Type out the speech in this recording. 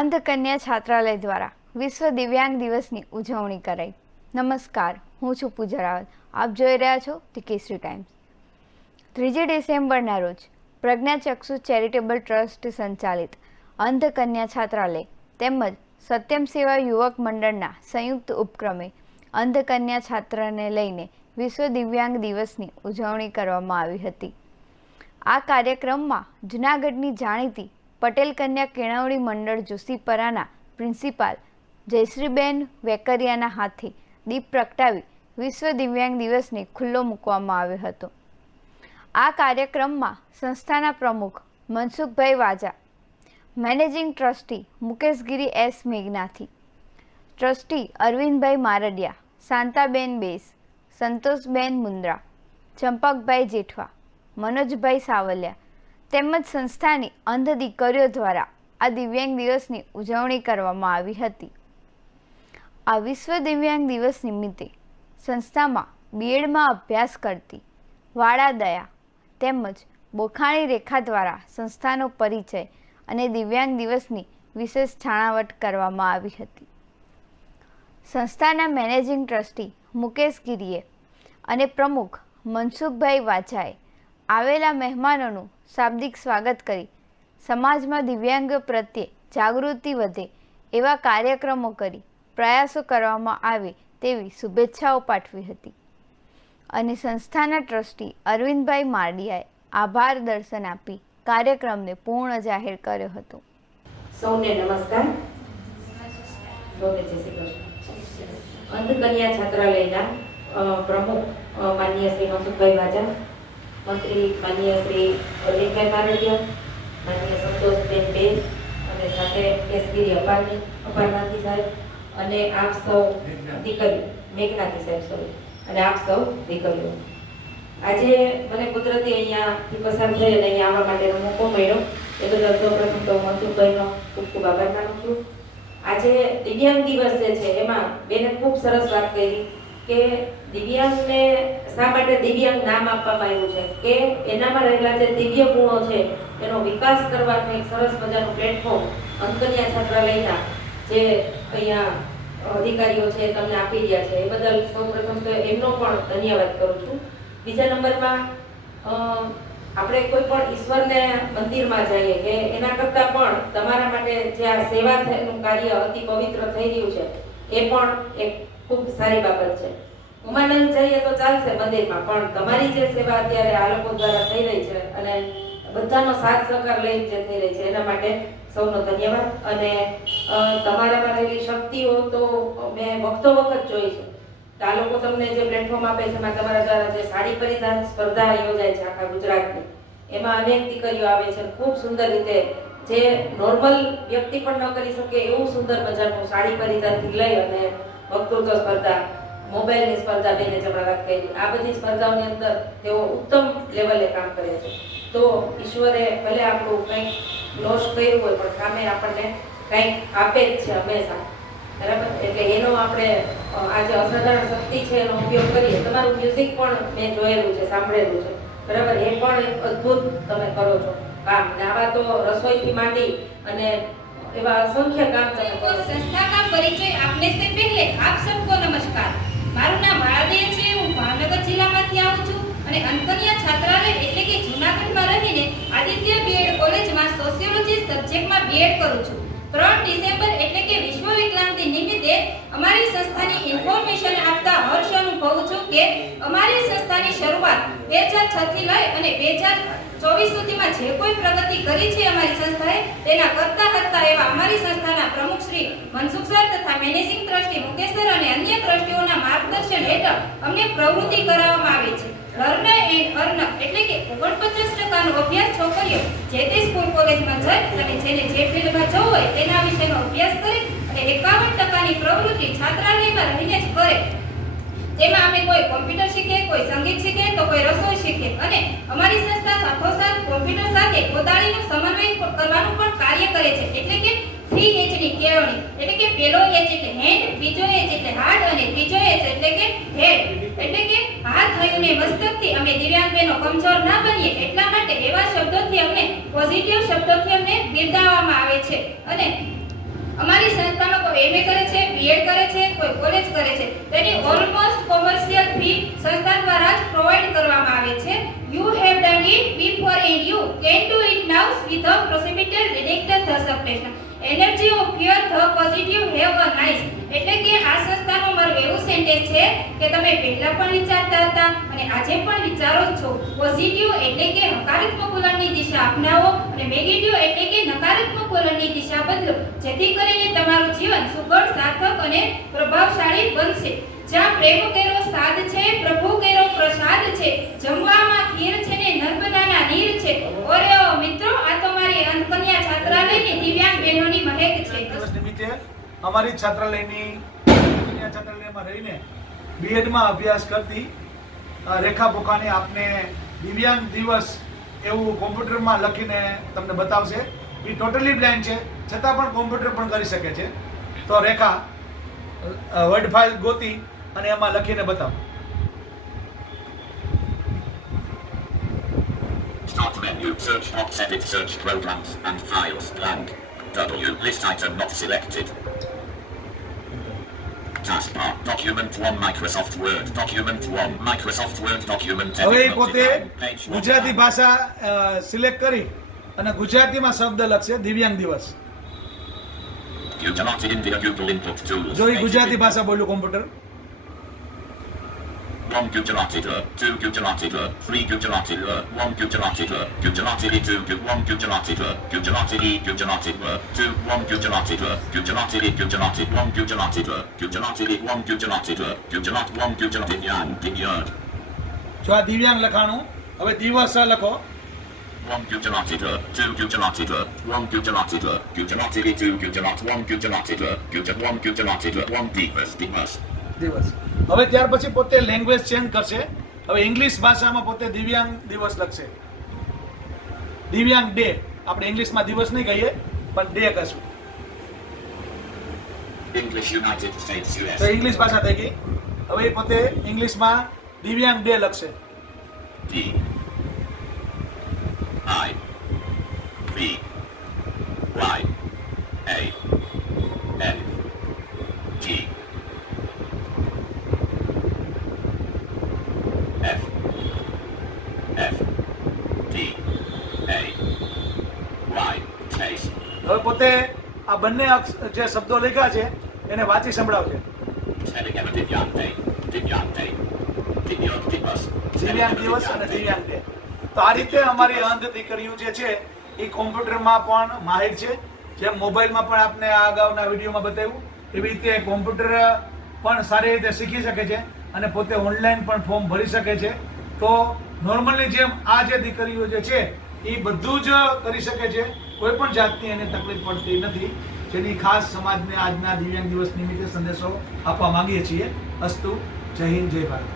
અંધકન્યા છાત્રાલય દ્વારા વિશ્વ દિવ્યાંગ દિવસની ઉજવણી કરાઈ। નમસ્કાર, હું છું પૂજા રાવલ। આપ જોઈ રહ્યા છો ધી કેસરી ટાઈમ્સ। 3 ડિસેમ્બરના રોજ પ્રજ્ઞાચક્ષુ ચેરિટેબલ ટ્રસ્ટ સંચાલિત અંધકન્યા છાત્રાલય તેમજ સત્યમ સેવા યુવક મંડળના સંયુક્ત ઉપક્રમે અંધકન્યા છાત્રાને લઈને વિશ્વ દિવ્યાંગ દિવસની ઉજવણી કરવામાં આવી હતી। આ કાર્યક્રમમાં જૂનાગઢની જાણીતી પટેલ કન્યા કેળવણી મંડળ જોશીપરાના પ્રિન્સિપાલ જયશ્રીબેન વેકરિયાના હાથે દીપ પ્રગટાવી વિશ્વ દિવ્યાંગ દિવસને ખુલ્લો મૂકવામાં આવ્યો હતો। આ કાર્યક્રમમાં સંસ્થાના પ્રમુખ મનસુખભાઈ વાજા, managing trustee મુકેશગીરી S Meghnathi, trustee Arvindbhai Mardiya, Shantaben બેસ, સંતોષબેન મુંદ્રા, ચંપકભાઈ જેઠવા, મનોજભાઈ સાવલિયા તેમજ સંસ્થાની અંધ દીકરીઓ દ્વારા આ દિવ્યાંગ દિવસની ઉજવણી કરવામાં આવી હતી। આ વિશ્વ દિવ્યાંગ દિવસ નિમિત્તે સંસ્થામાં બીએડમાં અભ્યાસ કરતી વાળા દયા તેમજ બોખાણી રેખા દ્વારા સંસ્થાનો પરિચય અને દિવ્યાંગ દિવસની વિશેષ છાણાવટ કરવામાં આવી હતી। સંસ્થાના મેનેજિંગ ટ્રસ્ટી મુકેશગીરીએ અને પ્રમુખ મનસુખભાઈ વાજાએ આવેલા મહેમાનોનું શાબ્દિક સ્વાગત કરી સમાજમાં દિવ્યાંગો પ્રત્યે જાગૃતિ વધે એવા કાર્યક્રમો કરી પ્રયાસો કરવામાં આવે તેવી શુભેચ્છાઓ પાઠવી હતી અને સંસ્થાના ટ્રસ્ટી અરવિંદભાઈ મારડિયાએ આભાર દર્શન આપી કાર્યક્રમને પૂર્ણ જાહેર કર્યો હતો। સૌને નમસ્કાર। અંધકન્યા છાત્રાલયના પ્રમુખ માનનીય શ્રી મનસુખભાઈ વાજા, મંત્રી માનનીય શ્રી અરવિંદભાઈ મારડિયા, માનનીય સંતોષબેન બેસ અને સાથે કેસગીરી અપારનાથી સાહેબ અને આપ સૌ દીકરી મેઘનાથી સાહેબ સૌ અને આપ સૌ દીકરીઓ, આજે મને કુદરતી અહીંયાથી પસાર થઈ અને અહીંયા આવવા માટેનો મોકો મળ્યો એ બદલ સૌપ્રથમ તો મનસુખભાઈનો ખૂબ ખૂબ આભાર માનું છું। આજે દિવ્યાંગ દિવસ જે છે એમાં બેને ખૂબ સરસ વાત કરી કે દિવ્યાંગને શા માટે દિવ્યાંગ નામ આપવામાં આવ્યું છે કે એનામાં રહેલા જે દિવ્ય ગુણો છે એનો વિકાસ કરવાનું એક સરસ મજાનું પ્લેટફોર્મ અંધકન્યા છાત્રાલયના જે અહીંયા અધિકારીઓ છે તમને આપી રહ્યા છે એ બદલ સૌપ્રથમ તો એમનો પણ ધન્યવાદ કરું છું। બીજા નંબરમાં આપણે કોઈ પણ ઈશ્વરને મંદિરમાં જઈએ કે એના કરતાં પણ તમારા માટે જે આ સેવાનું કાર્ય અતિ પવિત્ર થઈ રહ્યું છે એ પણ એક ખૂબ સારી બાબત છે। ઉમાનંદ જઈએ તો ચાલશે મંદિરમાં, પણ તમારી જે સેવા અત્યારે આ લોકો દ્વારા થઈ રહી છે અને બધાનો સાથ સહકાર લઈને જે થઈ રહી છે એના માટે સૌનો ધન્યવાદ। અને તમારામાં રહેલી શક્તિઓ તો મેં વખતો વખત જોઈ છે। આ લોકો તમને જે પ્લેટફોર્મ આપે છે એમાં તમારા દ્વારા જે સાડી પરિધાન સ્પર્ધા યોજાય છે આખા ગુજરાતની, એમાં અનેક દીકરીઓ આવે છે ખૂબ સુંદર રીતે, જે નોર્મલ વ્યક્તિ પણ ન કરી શકે એવું સુંદર મજાનું સાડી પરિધાનથી લઈ અને વક્તૃત્વ સ્પર્ધા, મોબાઈલની સ્પર્ધા બેને જમણા વાત કરી, આ બધી સ્પર્ધાઓની અંદર તેઓ ઉત્તમ લેવલે કામ કરે છે। તો ઈશ્વરે ભલે આપણું કંઈક લોસ કર્યું હોય પણ સામે આપણને કંઈક આપે જ છે હંમેશા, બરાબર? એટલે એનો આપણે આ જે અસાધારણ શક્તિ છે એનો ઉપયોગ કરીએ। તમારું મ્યુઝિક પણ મેં જોયેલું છે, સાંભળેલું છે, બરાબર? એ પણ એક અદ્ભુત તમે કરો છો કામ, ને આવા તો રસોઈથી માંડી અને એવા અસંખ્ય કામ તમે કરો। संस्था का परिचय आपने से पहले आप सबको नमस्कार। મારું નામ માળાબેન છે। હું ભાવનગર જિલ્લામાંથી આવું છું અને અંધકન્યા છાત્રાલય એટલે કે જૂનાગઢમાં રહીને આદિત્ય બીએડ કોલેજમાં સોશિયોલોજી સબ્જેક્ટમાં બીએડ કરું છું। 3 ડિસેમ્બર એટલે કે વિશ્વ વિકલાંગ દિન નિમિત્તે અમારી સંસ્થાની ઇન્ફોર્મેશન આપતા હર્ષ અનુભવું છું કે અમારી સંસ્થાની શરૂઆત 2006 થી લઈ અને 2024 સુધીમાં જે કોઈ પ્રગતિ કરી છે અમારી સંસ્થાએ તેના કરતા એવા અમારી સંસ્થાના પ્રમુખ શ્રી મનસુખ સર તથા મેનેજિંગ ટ્રસ્ટી મુકેશ સર અને અન્ય ટ્રસ્ટીઓના માર્ગદર્શન હેઠળ અમને પ્રવૃત્તિ કરાવવામાં આવે છે। લર્ન એન્ડ અર્ન એટલે કે 49% અભ્યાસ છોકરીઓ જે તે સ્કૂલ કોલેજમાં જઈ અને જેને જે ફિલ્ડમાં જવું હોય તેના વિશેનો અભ્યાસ કરી અને 51% પ્રવૃત્તિ છાત્રાલયમાં રહીને જ કરે। તેમાં અમે કોઈ કોમ્પ્યુટર શીખે, કોઈ સંગીત શીખે તો કોઈ રસોઈ શીખે અને અમારી સંસ્થા સાથોસાથ કોમ્પ્યુટર સાથે કોદાળીનો સમન્વય કરવાનું પણ કાર્ય કરે છે। એટલે કે 3H ની કેળવણી એટલે કે પહેલો H એટલે હેન્ડ, બીજો H એટલે હાર્ટ અને ત્રીજો H એટલે કે હેડ એટલે કે હાથ થયુંને મસ્તકથી અમે દિવ્યાંગ બહેનો કમજોર ના બનીએ એટલા માટે એવા શબ્દોથી અમને પોઝિટિવ શબ્દોથી અમને બિરદાવવામાં આવે છે। અને અમારી સંસ્થામાં કોઈ એમએ કરે છે, બીએડ કરે છે, કોઈ કોલેજ કરે છે, તેની ઓલમોસ્ટ કોમર્શિયલ ફી સંસ્થા દ્વારા જ પ્રોવાઈડ કરવામાં આવે છે. You have done it before and you can do it now with a precipitate redacted the suppression. Energy of pure the positive have a nice. એટલે કે આ સંસ્થાનું મારું એવું સેન્ટેન્સ છે કે તમે પહેલા પણ વિચારતા હતા અને આજે પણ વિચારો જ છો. પોઝિટિવ એટલે કે હકારાત્મક વલણની દિશા અપનાવો અને નેગેટિવ એટલે કે નકારાત્મક વલણની દિશા બદલો, જેથી કરીને તમારું જીવન સુખદ, સાર્થક અને પ્રભાવશાળી બનશે. જ્યાં પ્રેમ કેરો સાદ છે, પ્રભુ કેરો પ્રસાદ છે, જમવામાં ખીર છે ને નર્મદાના નીર છે. ઓરે મિત્રો, આ તો મારી અંતકન્યા છાત્રાલયની દિવ્યાંગ બહેનોની મહેક છે. દિવસ નિમિત્તે અમારી છાત્રાલયમાં રહીને બીએડમાં અભ્યાસ કરતી રેખા પોકાને આપને દિવ્યાંગ દિવસ એવું કોમ્પ્યુટરમાં લખીને તમને બતાવશે. એ ટોટલી બ્લાઇન્ડ છે, છતાં પણ કોમ્પ્યુટર પણ કરી શકે છે. તો રેખા વર્ડ ફાઇલ ગોતી અને એમાં લખીને બતાવો. Start menu, search box, edit, search programs and files, blank. W, list item not selected. Taskbar, document 1, Microsoft Word, document 1, Microsoft Word, document હવે edit, એ પોતે page one. ગુજરાતી ભાષા સિલેક્ટ કરી અને ગુજરાતીમાં શબ્દ લખશે દિવ્યાંગ દિવસ. Gujarati India Google input tools. જો એ ગુજરાતી ભાષા બોલ્યું computer. 1 Gujarati, 2 Gujarati, 3 Gujarati, 1 Gujarati, Gujarati E 2, 1 Gujarati, Gujarati E, Gujarati 2, 1 Gujarati, Gujarati E, Gujarati 1 Gujarati, Gujarati E 1 Gujarati, Gujarati 1 Gujarati Dinyard. જો આ દિવ્યાંગ લખાણું. હવે દિવસ લખો. 1 Gujarati, 2 Gujarati, 1 Gujarati, Gujarati E 2, Gujarati 1 Gujarati, Gujarati 1 Gujarati, 1 દિવસ. દિવસ. હવે ત્યાર પછી પોતે લેંગ્વેજ ચેન્જ કરશે. હવે ઇંગ્લિશ ભાષામાં પોતે દિવ્યાંગ દિવસ લખશે. દિવ્યાંગ ડે. આપણે ઇંગ્લિશમાં દિવસ નહીં કહીએ પણ ડે કહીશું. English United States US. તો ઇંગ્લિશ ભાષા થઈ ગઈ. હવે એ પોતે ઇંગ્લિશમાં દિવ્યાંગ ડે લખશે. D I B Y A N G F F D A Y space. હવે પોતે આ બંને જે શબ્દો લખ્યા છે એને વાંચી સંભળાવશે. Spelling ever Divyang Day. Divyang Day. Divyang Divas. દિવ્યાંગ દિવસ અને દિવ્યાંગ ડે. તો આ રીતે અમારી અંધ દીકરીઓ જે છે એ કોમ્પ્યુટરમાં પણ માહિર છે. જેમ મોબાઈલમાં પણ આપને આ અગાઉના વિડીયોમાં બતાવ્યું એવી રીતે કોમ્પ્યુટર પણ સારી રીતે શીખી શકે છે અને પોતે ઓનલાઈન પણ ફોર્મ ભરી શકે છે. તો નોર્મલની જેમ આ જે દીકરીઓ જે છે એ બધું જ કરી શકે છે. કોઈ પણ જાતની એને તકલીફ પડતી નથી, જેની ખાસ સમાજને આજના દિવ્યાંગ દિવસ નિમિત્તે સંદેશો આપવા માંગીએ છીએ. અસ્તુ. જય હિન્દ, જય ભારત.